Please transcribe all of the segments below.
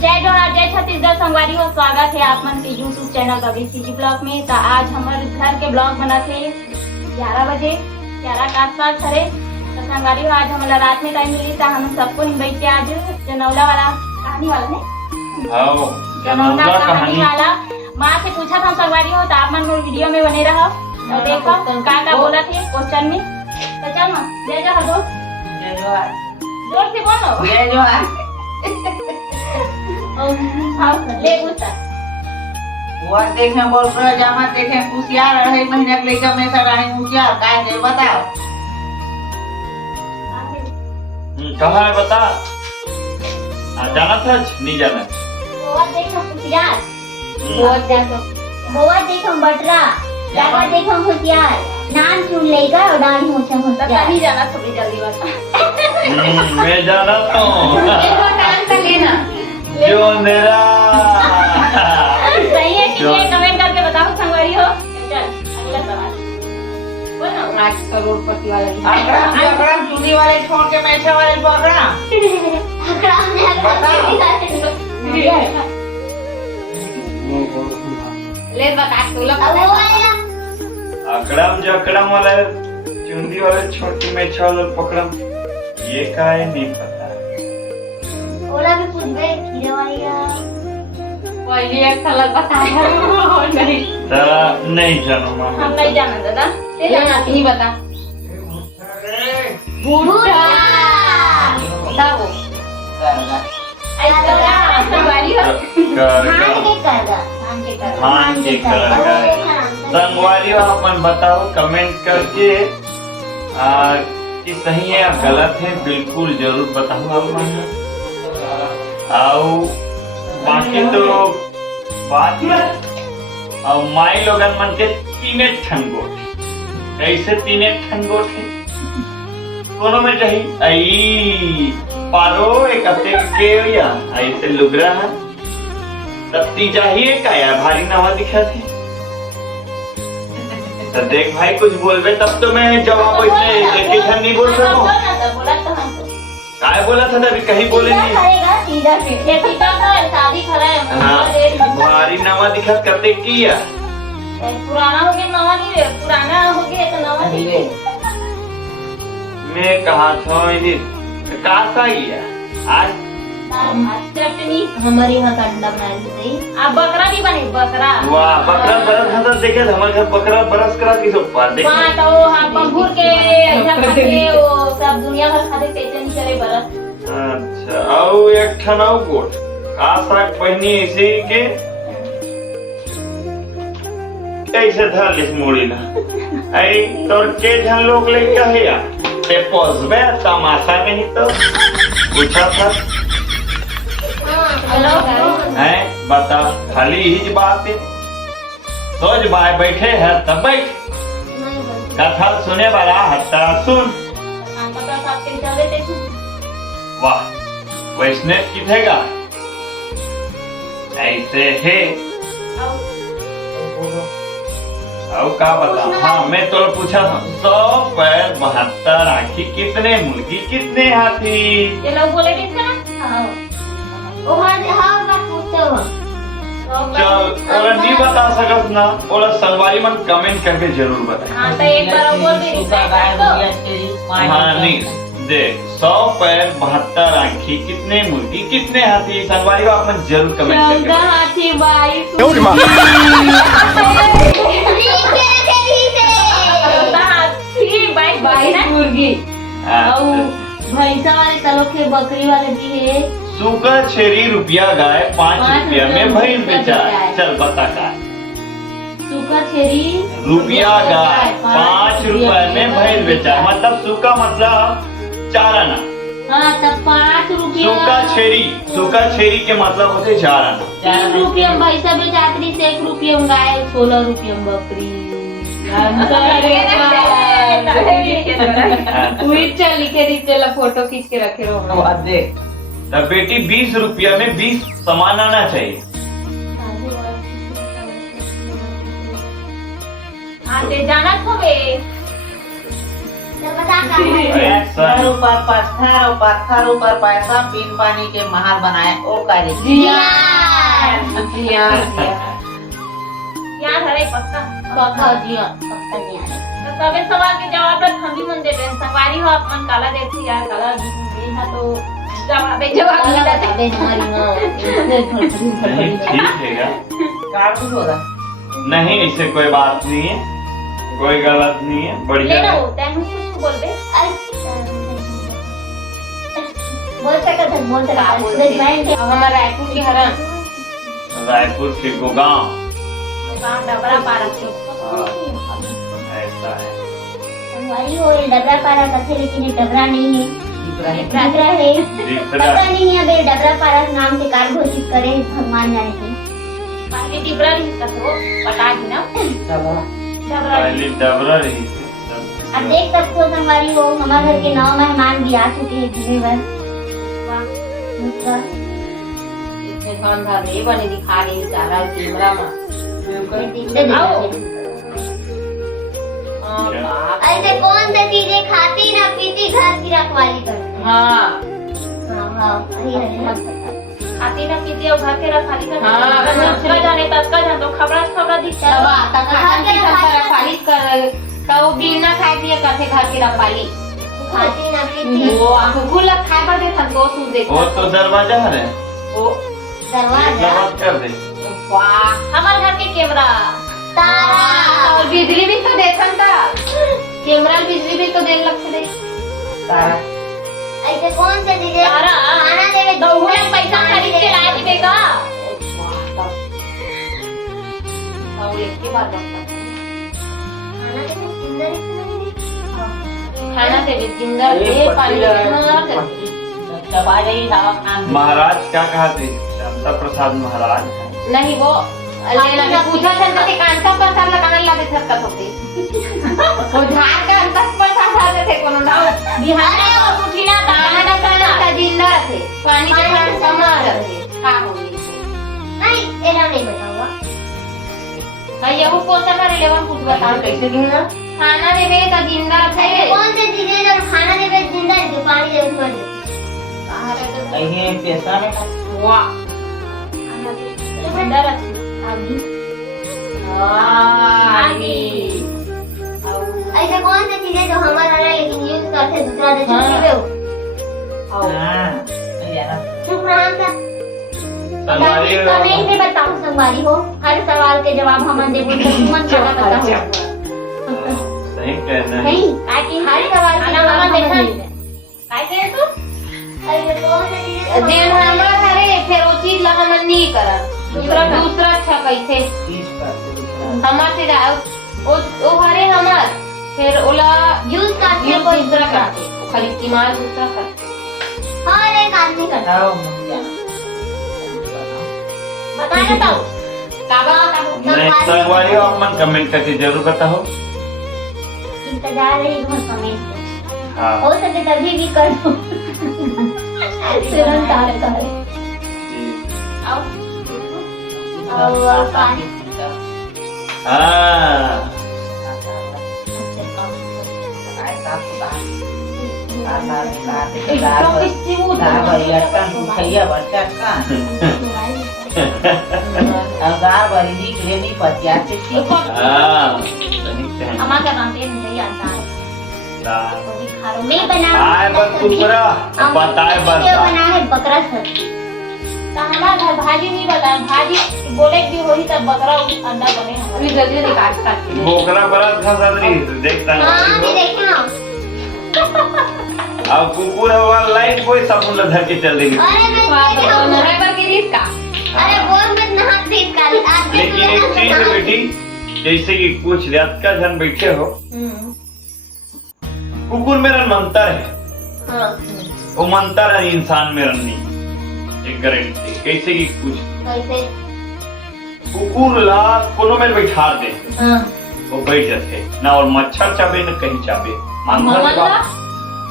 जय जोहार जय छत्तीसगढ़ संगवारी हो। स्वागत है आप मन के यूट्यूब चैनल WCG ब्लॉग में। तो आज हमारे घर के ब्लॉग बना थे 11 बजे 11 के आसपास खड़े। तो संगवारी हो आज हमारा रात में टाइम मिली था हम सबको बैठ के आज जनौला वाला कहानी वाला ने जनौला कहानी वाला माँ से पूछा था संगवारी हो। तो आप मन वीडियो में बने रहो तो देखो का बोला थे क्वेश्चन में। तो चल माँ जय जोहार दो जय जोहार जोर से बोलो जय जोहार। ले पूछता वो देखे बोल रहा जामा देखे कुशियार रहे महीने के लेकर में सर रहे कुशियार काय दे बताओ कहाँ है बता। जाना था नहीं जाना। बोआ देखो कुशियार बोआ देखो बटरा जावा देखो कुशियार नाम चुन लेगा और डाल होचा होशियार नहीं जाना थोड़ी जल्दी बता। मैं जाना तो एक और नाम कर लेना जो मेरा सही है कि ये कमेंट करके बताओ संगवारी हो। चल अगला सवाल बोलो 5 करोड़पति वाला अकड़म चुनी वाले छोड़ के मैछा वाले पकड़ा ले बता तू लोग अकड़म जकड़म वाला चुंदी वाले छोटी में छाल पकड़म ये का है नहीं पता। ओला भी पूछ गए खीरे वाली पहले एक साल बता नहीं नहीं जानो मामा हम नहीं जाना दादा ते जाना नहीं बता भूरा बताओ ऐसा संगवारी हो धान के कर संगवारी हो अपन बताओ कमेंट करके कि सही है या गलत है बिल्कुल जरूर बताओ आप। आओ बाकी तो बात और माई लोगन मन के तीने ठंगोट कैसे तीने ठंगोट है कोनो में रही आई पारो एक हफ्ते के या ऐसे लुगरा है तब तीजा ही एक आया भारी नवा दिखा थी। तो देख भाई कुछ बोलबे तब तो मैं जवाब ऐसे एक नहीं बोल सकूं। काय बोला था अभी कहीं बोले नहीं। शादी खड़ा है भारी नवा दिखत करते किया पुराना हो गया नवा नहीं पुराना हो गया तो नवा नहीं। मैं कहा था ये कासा गया आज चटनी हमारे यहाँ का अंडा बना दी आप बकरा भी बने बकरा वाह बकरा बरस था देखे हमारे घर बकरा बरस करा किस ऊपर देखे हां तो हम पंगुर के इधर खाते वो सब दुनिया भर खाते पेचन करे बरस। अच्छा आओ एक ठनाऊ कोट आशा पहनी ऐसे के कैसे धर लिस मोड़ी ना आई तोर के जन लोग ले कहे या ते पोसबे तमाशा नहीं तो पूछा था हेलो हैं बता खाली ही बात है सोच भाई बैठे हैं तब बैठ कथा सुने वाला हत्ता सुन हम पता साहब के चले थे वाह वैष्णव किधेगा ऐसे है अब का बता। हाँ मैं तो पूछा था 100 पैर 72 आँखी कितने मुर्गी कितने हाथी। ये लोग बोले भी थे ना हां चल और नहीं बता सकत ना और संगवारी मन कमेंट करके जरूर बताए। हां तो एक बार बोल दे हाँ नहीं देख 100 पैर 72 आँखी कितने मुर्गी कितने हाथी संगवारी को आप जरूर कमेंट करके हाथी बाई मुर्गी भैंसा वाले तलो के बकरी वाले भी है। सूखा छेरी रुपया गाय 5 रुपया में भैंस बेचा। चल बता का सूखा छेरी रुपया गाय 5 रुपए में भैंस बेचा मतलब सूखा मतलब चाराना। हाँ तब 5 रुपया सूखा छेरी के मतलब होते चाराना। 3 रुपया में भैंसा बेचाती 1 रुपया में गाय 16 रुपया में बकरी। लिखे दी चला फोटो खींच के रखे रहो देख तब बेटी 20 रुपया में 20 सामान आना चाहिए। आते जाना तो बे पत्थर ऊपर पत्थर और पत्थर ऊपर पैसा, बिन पानी के महल बनाए ओ करे। याद है पक्का तो सबे सवाल के जवाब हम भी मन देबे। सवारी हो अपन काला देती यार, काला देहा तो जवाब मिला दे नहीं ठीक है काट होगा। नहीं, इससे कोई बात नहीं है, कोई गलत नहीं है, बढ़िया लेना है। होता है कुछ बोल दे। हमारा रायपुर के हरण, रायपुर के गोगांव गांव डबरा पारा से ऐसा है। संगवारी हो ये डबरा पारा कथे, लेकिन ये डबरा नहीं है, डबरा है। दिखरा पता नहीं है बे डबरा पारा नाम से कार घोषित करे भगवान जाने के। पहले डिबरा रही का तो बता दी ना डबरा पहले डबरा रही थी। अब देख सकते हो संगवारी हो, हमारे घर के 9 मेहमान भी आ चुके हैं घूमे पर। इसमें धान धान ये बने दिखा रही सारा कैमरा में। ऐसे कौन सी चीजें खाती ना पीती घर की रखवाली करती। हाँ वही है। खाती ना पीती और घर के रखाली का हाँ, तस्का जाने तो खबरा दिखता है। तो बिना खाए पिए करते घर की रखवाली। खाती ना पीती वो कुकुर लग खाए पर दे संतोष उस दे। वो तो दरवाजा है, वो दरवाजा बंद कर दे। वाह, हमारे घर के कैमरा तारा और बिजली भी तो देखन था, कैमरा बिजली भी तो देर लगते दे। तारा ऐसे कौन सी चीजें तारा खाना देवे बहुला पैसा खरीद के ला देगा। और एक के बाद खाना से भी जिंदा दे पानी दबा रही हवा खान। महाराज क्या कहा थे? शांता प्रसाद महाराज नहीं वो लेना पूछा था तो कांता प्रसाद लगाना लागे थका होती वो झाड़ का अंतर प्रसाद आते थे कोनो ना बिहार और उठी ना खाना का खाना का जिंदा रहे पानी के खाना कमा रहे का हो गई नहीं एरा नहीं बताऊंगा। भैया वो पोता का रिलेवन कुछ बताओ कैसे दूंगा खाना देवे का जिंदा ऐसे रहे कौन सी चीजें जब खाना देवे जिंदा रहती, पानी देवे मर जाती। ये पैसा में वाह जिंदा रहती आगी। आगे ऐसे कौन सी चीजें जो हमारा है लेकिन यूज करते दूसरा देश में हो। हां चुप रहा क्या? सवारी कमेंट में बताओ संगवारी हो, हर सवाल के जवाब हम देबो तो मन का बताओ। सही कहना है। नहीं काकी हर सवाल के खाना जवाब वाला देखा हम काय के तू ऐसे कौन सी चीजें देन हमरा घरे फिर वो चीज लगा मन नहीं करा दूसरा अच्छा कैसे 30% हमार से ओ हरे हमार फिर ओला यूज करते यूज कोई दूसरा करते खाली इस्तेमाल दूसरा करते हर एक आदमी करता बताओ बता देता हूं काबा नहीं, संगवारी हो आप मन कमेंट करके जरूर बताओ। इंतजार रही हूँ कमेंट से। हाँ हो सके तभी भी कर दो तुरंत आ कर और पानी हाँ हाँ सही कहना। अम्मा का नाम नहीं आता मैं बना आए बस कुकुरा बताए बस बना है बकरा सब्जी। हमारा घर भाजी नहीं बता भाजी बोले भी होई तब बकरा अंडा बने हमारे अभी जल्दी जल्दी काट काट बोकरा बड़ा खसदरी देखता हाँ भी है। देखे ना। अब कुकुर हुआ लाइट कोई साबुन लगा के चल देगी। अरे मैं देखे हूँ। नहर पर गिरी का अरे बोल मत नहाते इसका आज लेकिन एक चीज है बेटी, जैसे कि कुछ रात का जन बैठे हो, कुकुर मेरा मंतर है, वो मंतर है इंसान मेरा नहीं। एक गारंटी कैसे कि कुछ कैसे कुकुर ला कोनो में बैठा दे वो बैठ जाते ना, और मच्छर चाबे न कहीं चाबे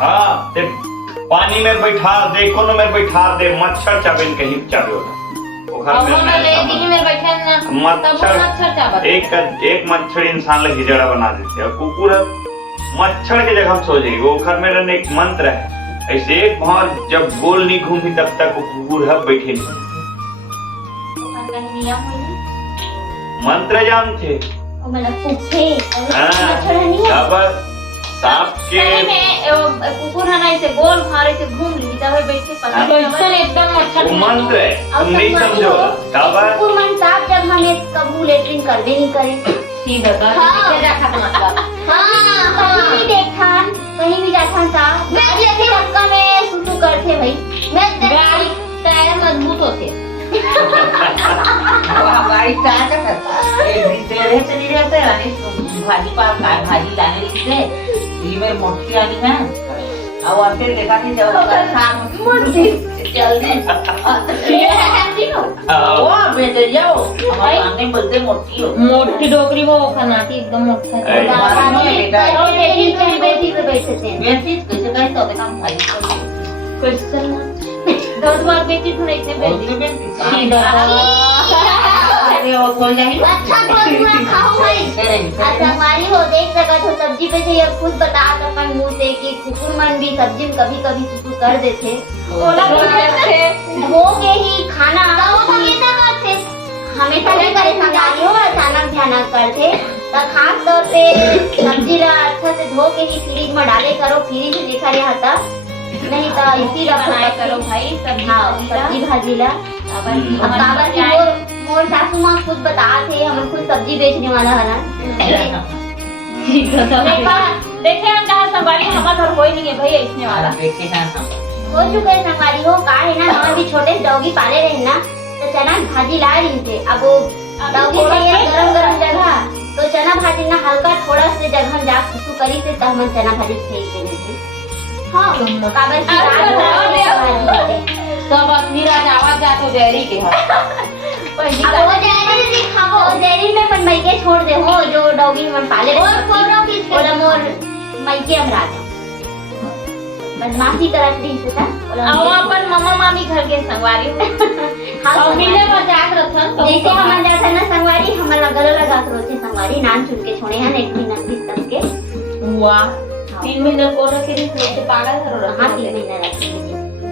हाँ ते पानी में बैठा दे, कोनो में बैठा दे, मच्छर चाबे न कहीं चाबे होगा वो घर में दिल्ली में बैठे ना तब मच्छर मच्छर चाबा एक मच्छर इंसान ला हिजड़ा बना देते और कुकुर मच्छर के जगह सो जाएगी। वो घर में रहने एक मंत्र है, ऐसे एक भौर जब गोल नहीं घूमी तब तक वो कुकुर है बैठे नहीं। कहीं नियम हुई मंत्र जान थे। मतलब कुत्ते हाँ, मच्छर नहीं है अब सांप के सही में कुकुर है ना ऐसे गोल भारे से घूम ली तब बैठ के पता हाँ। एकदम मच्छर वो मंत्र है, तुम नहीं समझो। काबर कुकुर मन साफ जब हमें कबू लेटरिन करबे नहीं करे। सीधा का हाँ। नीचे रखा था मतलब हाँ कहीं भी देखथान कहीं भी जाथान साफ मैं जैसे धक्का में सुसु करथे भाई मैं गाड़ी टायर मजबूत होते गाड़ी चार का था एक दिन तेरे से नहीं रहते रानी भाजी पाव खाए भाजी लाने से ये मेरी मोटी आनी है और अब फिर देखा नहीं जब शाम मोटी जल्दी वो बेटे जाओ हमारे सामने बोलते मोटी हो मोटी डोकरी वो खनाती एकदम मोटा अरे। और बेटी पे बैठे थे बेटी कैसे कहते हो देखा हम भाजी कर क्वेश्चन दस बार बेची थोड़ा इसे बेच बोलते बेटी सीधा अरे वो खोल जाएगी अच्छा तो पूरा खाओ भाई अच्छा हमारी हो देख सकत हो सब्जी पे से ये खुद बता अपन मुंह से कि कुकुर मन भी सब्जी में कभी कभी सुसु कर देते धो के ही खाना हमेशा करते हमेशा नहीं करे संगाली हो अचानक ध्यान करते तो खास तौर पे सब्जी ला अच्छा से धो के ही फ्रिज में डाले करो फ्रिज में देखा रहा था नहीं तो इसी रखो बनाया करो भाई सब्जी हाँ भाजीला। सब्जी भाजी ला अब काबर की मोर सासू माँ खुद बता थे हम खुद सब्जी बेचने वाला है ना देखे हम कहा संभाली हमारा घर कोई नहीं है भाई इसने वाला देखे हैं हम हो चुके हैं संभाली हो का है ना हम भी छोटे डॉगी पाले रहे ना तो चना भाजी ला रही थे अब वो डॉगी चाहिए गरम गरम जगह तो चना भाजी ना हल्का थोड़ा से जगह जा खुशू करी से तब हम चना भाजी फेंक देने थे हाँ काबर की रात सब असली राज आवाज जातो डेयरी के है अब वो डेयरी से खाओ डेयरी में मन मई के छोड़ दे हो जो डॉगी मन पाले रहे ओला मोर मई के हम राजा बदमाशी करत रही से था आओ अपन मामा मामी घर के संगवारी हाँ मिले में जात रथन तो जैसे हम जाता ना संगवारी हमारा गला लगा रोते संगवारी नान चुन के छोड़े हैं एक दिन बीस तक के हुआ 3 महीने को रखे थे तो पागल करो हाँ रहा 3 महीना रखे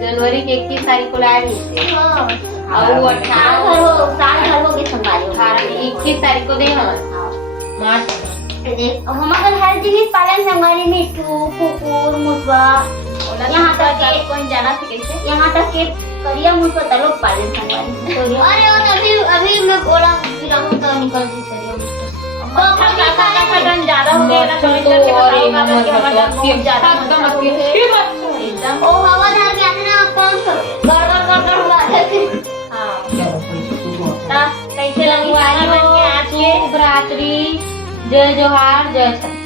जनवरी के 21 तारीख को लाए थे हाँ और वो साल भर हो गए संगवारी 21 तारीख को दे हम मार्च हमारे हर जिनिस पालन संगवारी में टू कुकुर मुसवा यहाँ तक के कौन जाना थे कैसे यहाँ तक के करिया मुसवा तलोक पालन संगवारी अरे वो अभी मैं बोला फिर हम तो निकल जी करिया खटन ज्यादा हो गया ना कमेंट करके बताओ कि हमारा बहुत ज्यादा एकदम ओ हवादार के आते ना कौन सा गड़गड़ हुआ है हाँ चलो कोई शुरू हो ता कैसे लगी खाना बन के आज के शुभरात्रि जय जोहार जय छठ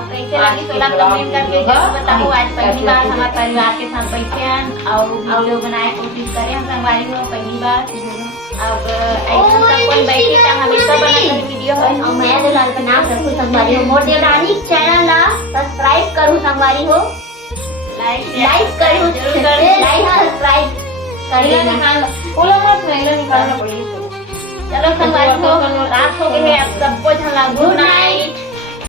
अब कैसे लगी तो लाभ कमेंट करके जरूर बताओ। आज पहली बार हमारे परिवार के साथ बैठे हैं और वीडियो बनाए कोशिश करें हम संगवारी में पहली बार अब ऐसा सब कोई बैठे तो हमेशा बनाकर वीडियो है और मैं जो लाल का नाम रखूं संगवारी हो मोर देवरानी चैनल ला सब्सक्राइब करूं संगवारी हो लाइक करूं लाइक सब्सक्राइब कर इला देना निकाल ओला मत नहीं इला निकालना पड़ेगा चलो संगवारी हो रात हो गई है अब सबको झला गुड नाइट।